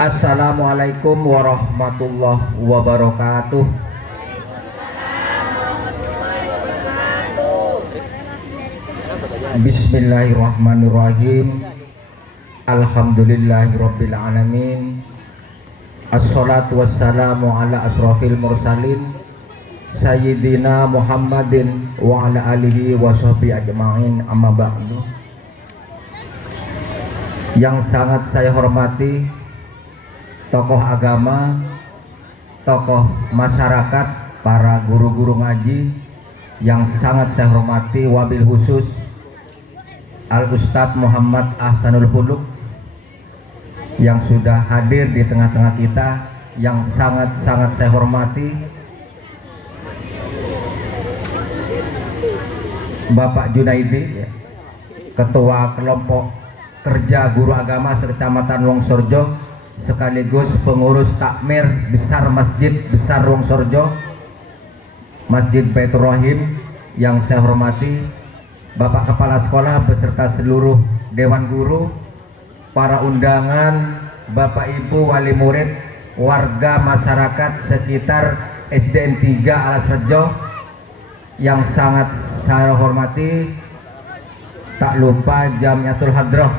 Assalamualaikum warahmatullahi wabarakatuh. Bismillahirrahmanirrahim. Alhamdulillahirabbil alamin. Assalatu wassalamu ala asrofil mursalin Sayyidina Muhammadin wa ala alihi wa sahbihi ajma'in, amma ba'du. Yang sangat saya hormati tokoh agama, tokoh masyarakat, para guru-guru ngaji yang sangat saya hormati, wabil khusus Al-Ustadz Muhammad Ahsanul Khuluq yang sudah hadir di tengah-tengah kita, yang sangat-sangat saya hormati Bapak Junaidi, Ketua Kelompok Kerja Guru Agama Sekecamatan Wongsorjo, sekaligus pengurus takmir besar Masjid Besar Wongsorjo, Masjid Baitur Rahim, yang saya hormati Bapak Kepala Sekolah beserta seluruh Dewan Guru, para undangan, Bapak Ibu wali murid, warga masyarakat sekitar SDN 3 Alas Rejo yang sangat saya hormati. Tak lupa Jamiatul Hadroh,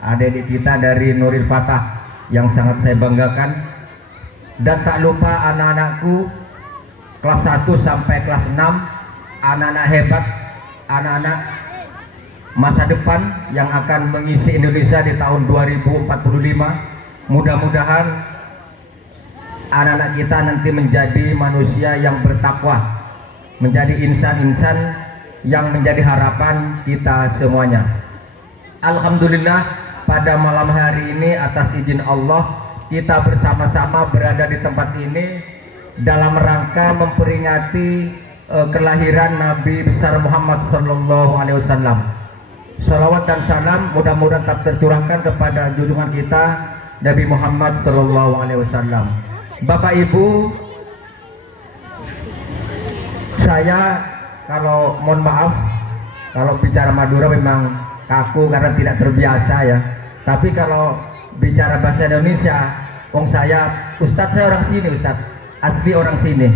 adik-adik kita dari Nuril Fatah yang sangat saya banggakan, dan tak lupa anak-anakku kelas 1 sampai kelas 6, anak-anak hebat, anak-anak masa depan yang akan mengisi Indonesia di tahun 2045. Mudah-mudahan anak-anak kita nanti menjadi manusia yang bertakwa, menjadi insan-insan yang menjadi harapan kita semuanya. Alhamdulillah, pada malam hari ini atas izin Allah kita bersama-sama berada di tempat ini dalam rangka memperingati kelahiran Nabi besar Muhammad Sallallahu Alaihi Wasallam. Salawat dan salam mudah-mudahan tak tercurahkan kepada junjungan kita Nabi Muhammad Sallallahu Alaihi Wasallam. Bapak Ibu, saya kalau mohon maaf kalau bicara Madura memang kaku karena tidak terbiasa ya. Tapi kalau bicara bahasa Indonesia, saya Ustadz, saya orang sini, Ustadz, asli orang sini,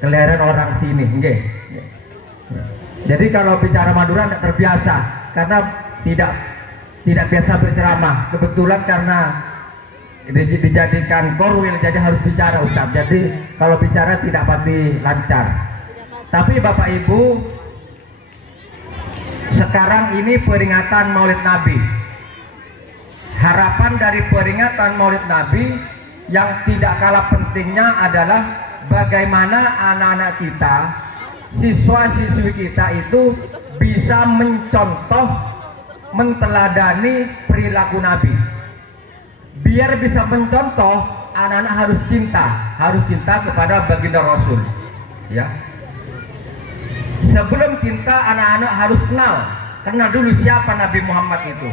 kelahiran orang sini, enggak. Jadi kalau bicara Madura tidak terbiasa karena tidak biasa berceramah. Kebetulan karena dijadikan korwil jadi harus bicara, Ustadz. Jadi kalau bicara tidak pasti lancar. Tapi Bapak Ibu, sekarang ini peringatan Maulid Nabi. Harapan dari peringatan Maulid Nabi yang tidak kalah pentingnya adalah bagaimana anak-anak kita, siswa-siswi kita itu bisa mencontoh, menteladani perilaku Nabi. Biar bisa mencontoh, anak-anak harus cinta kepada baginda Rasul. Ya. Sebelum cinta, anak-anak harus kenal dulu siapa Nabi Muhammad itu.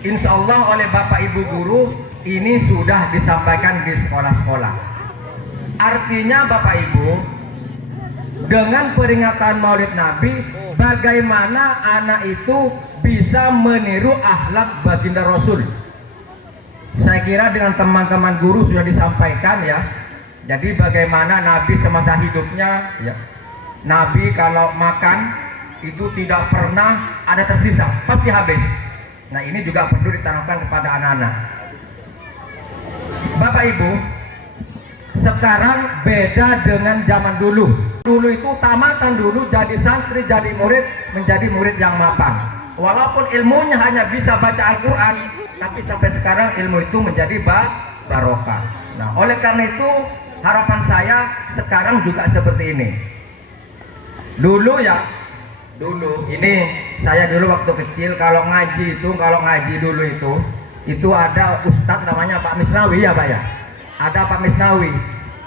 Insya Allah oleh Bapak Ibu Guru ini sudah disampaikan di sekolah-sekolah. Artinya Bapak Ibu, dengan peringatan Maulid Nabi, bagaimana anak itu bisa meniru akhlak baginda Rasul. Saya kira dengan teman-teman guru sudah disampaikan ya. Jadi bagaimana Nabi semasa hidupnya ya. Nabi kalau makan itu tidak pernah ada tersisa, pasti habis. Nah ini juga perlu ditanamkan kepada anak-anak. Bapak Ibu, sekarang beda dengan zaman dulu. Dulu itu tamatan dulu, jadi santri, jadi murid, menjadi murid yang mapan. Walaupun ilmunya hanya bisa baca Al-Quran, tapi sampai sekarang ilmu itu menjadi barokah. Nah oleh karena itu harapan saya sekarang juga seperti ini. Dulu ini saya dulu waktu kecil kalau ngaji dulu itu ada ustadz namanya Pak Misnawi ya Pak ya. Ada Pak Misnawi.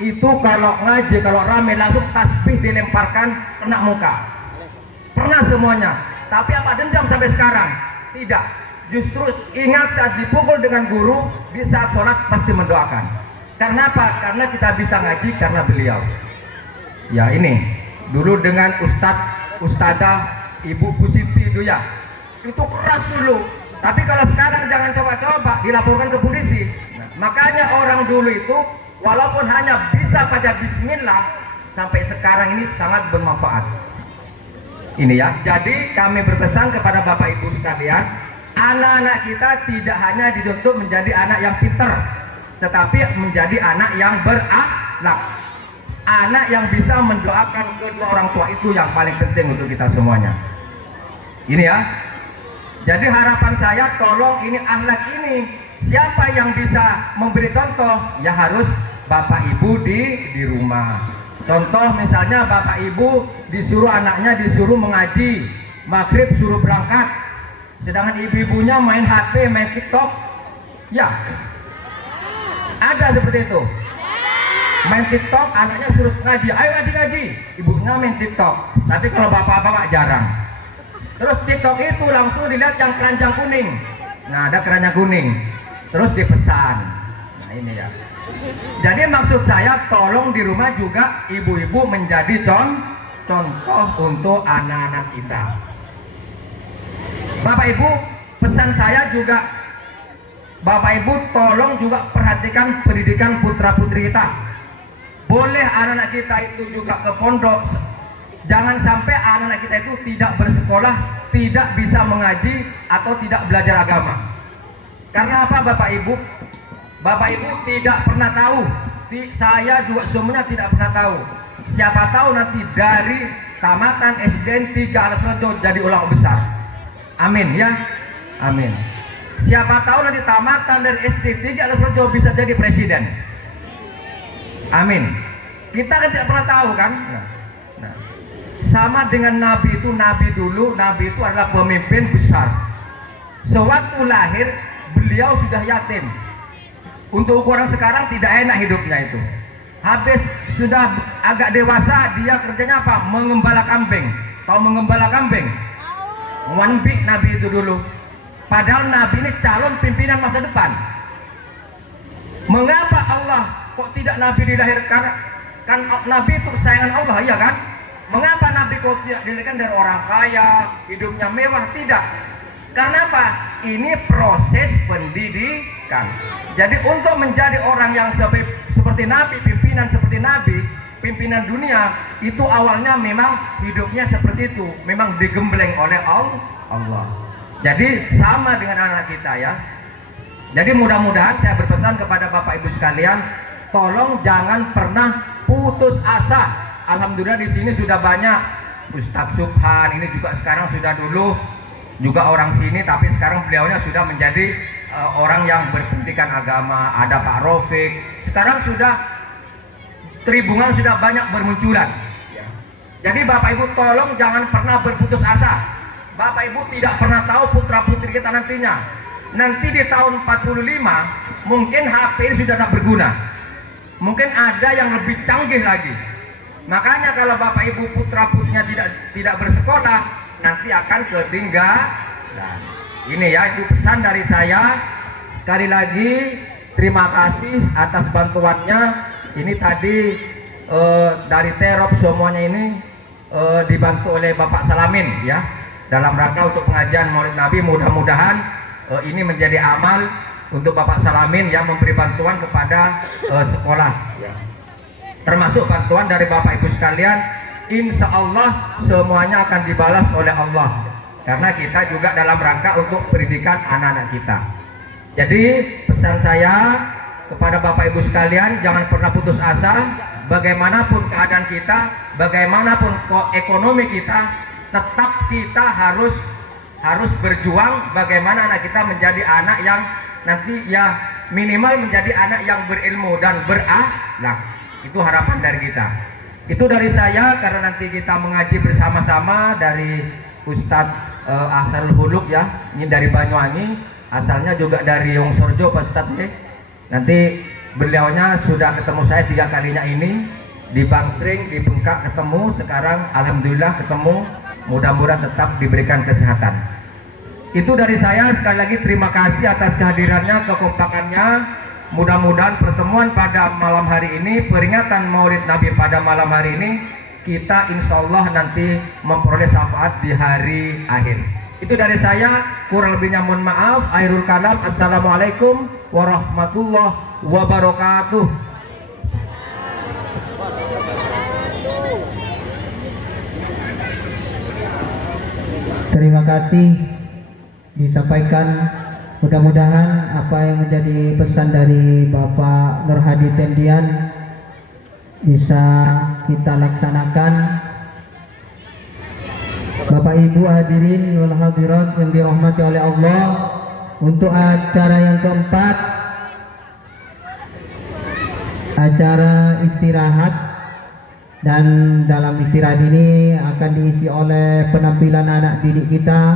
Itu kalau ngaji, kalau rame langsung tasbih dilemparkan kena muka. Pernah semuanya. Tapi apa dendam sampai sekarang? Tidak. Justru ingat saat dipukul dengan guru, di saat sholat pasti mendoakan. Karena apa? Karena kita bisa ngaji karena beliau. Ya ini dulu dengan ustadzah Ibu Bu Siti itu ya, itu keras dulu. Tapi kalau sekarang jangan coba-coba dilaporkan ke polisi. Nah, Makanya orang dulu itu walaupun hanya bisa baca bismillah sampai sekarang ini sangat bermanfaat. Ini ya, jadi kami berpesan kepada Bapak Ibu sekalian, anak-anak kita tidak hanya dituntut menjadi anak yang pintar, tetapi menjadi anak yang berakhlak, anak yang bisa mendoakan kedua orang tua. Itu yang paling penting untuk kita semuanya. Ini ya, jadi harapan saya tolong ini akhlak ini, siapa yang bisa memberi contoh ya harus Bapak Ibu di rumah. Contoh misalnya Bapak Ibu disuruh anaknya disuruh mengaji, maghrib suruh berangkat, sedangkan ibu-ibunya main HP, main TikTok. Ya, ada seperti itu. Main TikTok, anaknya suruh ngaji, ayo ngaji, ibunya main TikTok. Tapi kalau bapak-bapak jarang. Terus TikTok itu langsung dilihat yang keranjang kuning. Nah, ada keranjang kuning. Terus dipesan. Nah, ini ya. Jadi maksud saya tolong di rumah juga ibu-ibu menjadi contoh untuk anak-anak kita. Bapak Ibu, pesan saya juga, Bapak Ibu tolong juga perhatikan pendidikan putra-putri kita. Boleh anak-anak kita itu juga ke pondok. Jangan sampai anak-anak kita itu tidak bersekolah, tidak bisa mengaji atau tidak belajar agama. Karena apa Bapak Ibu? Bapak Ibu tidak pernah tahu, saya juga semuanya tidak pernah tahu. Siapa tahu nanti dari tamatan SDN 3 Alasrejo jadi ulama besar. Amin ya, amin. Siapa tahu nanti tamatan dari SD 3 Alasrejo bisa jadi presiden. Amin. Kita kan tidak pernah tahu kan. Nah, sama dengan Nabi itu, Nabi dulu, Nabi itu adalah pemimpin besar. Sewaktu lahir beliau sudah yatim. Untuk ukuran sekarang tidak enak hidupnya itu. Habis sudah agak dewasa dia kerjanya apa? Mengembala kambing. Tahu mengembala kambing? Wanbik Nabi itu dulu. Padahal Nabi ini calon pimpinan masa depan. Mengapa Allah kok tidak Nabi dilahirkan? Kan Nabi itu kesayangan Allah, iya kan? Mengapa Nabi kok tidak dilahirkan dari orang kaya, hidupnya mewah? Tidak. Karena apa? Ini proses pendidikan. Jadi untuk menjadi orang yang seperti Nabi, pimpinan seperti Nabi, pimpinan dunia, itu awalnya memang hidupnya seperti itu, memang digembleng oleh Allah. Jadi sama dengan anak kita ya. Jadi mudah-mudahan saya berpesan kepada Bapak Ibu sekalian, tolong jangan pernah putus asa. Alhamdulillah di sini sudah banyak Ustadz Subhan, ini juga sekarang sudah dulu juga orang sini, tapi sekarang beliaunya sudah menjadi orang yang berpendidikan agama. Ada Pak Rofik, sekarang sudah Tribungan sudah banyak bermunculan ya. Jadi Bapak Ibu tolong jangan pernah berputus asa. Bapak Ibu tidak pernah tahu putra putri kita nantinya. Nanti di tahun 45 mungkin HP ini sudah tak berguna, mungkin ada yang lebih canggih lagi. Makanya kalau Bapak Ibu putra putrinya tidak bersekolah, nanti akan ketinggalan. Ini ya, itu pesan dari saya. Sekali lagi terima kasih atas bantuannya. Ini tadi dari Terop semuanya ini dibantu oleh Bapak Salamin ya, dalam rangka untuk pengajian Maulid Nabi. Mudah-mudahan ini menjadi amal untuk Bapak Salamin yang memberi bantuan kepada sekolah ya. Termasuk bantuan dari Bapak Ibu sekalian. Insya Allah semuanya akan dibalas oleh Allah, karena kita juga dalam rangka untuk pendidikan anak-anak kita. Jadi pesan saya kepada Bapak Ibu sekalian, jangan pernah putus asa. Bagaimanapun keadaan kita, bagaimanapun ekonomi kita, tetap kita harus berjuang bagaimana anak kita menjadi anak yang nanti ya minimal menjadi anak yang berilmu dan berakhlak. Itu harapan dari kita. Itu dari saya, karena nanti kita mengaji bersama-sama dari Ustadz Asal Huluk ya, ini dari Banyuwangi, asalnya juga dari Wongsorjo Pak Ustadz ya. Nanti beliaunya sudah ketemu saya 3 kalinya ini, di Bangsring, di Bengkak ketemu, sekarang alhamdulillah ketemu, mudah-mudahan tetap diberikan kesehatan. Itu dari saya, sekali lagi terima kasih atas kehadirannya, kekompakannya. Mudah-mudahan pertemuan pada malam hari ini, peringatan Maulid Nabi pada malam hari ini, kita insya Allah nanti memperoleh syafaat di hari akhir. Itu dari saya, kurang lebihnya mohon maaf. Akhirul kalam, assalamualaikum warahmatullahi wabarakatuh. Terima kasih disampaikan. Mudah-mudahan apa yang menjadi pesan dari Bapak Nur Hadi Tendian bisa kita laksanakan. Bapak Ibu hadirin wal hadirat yang dirahmati oleh Allah, untuk acara yang keempat, acara istirahat, dan dalam istirahat ini akan diisi oleh penampilan anak didik kita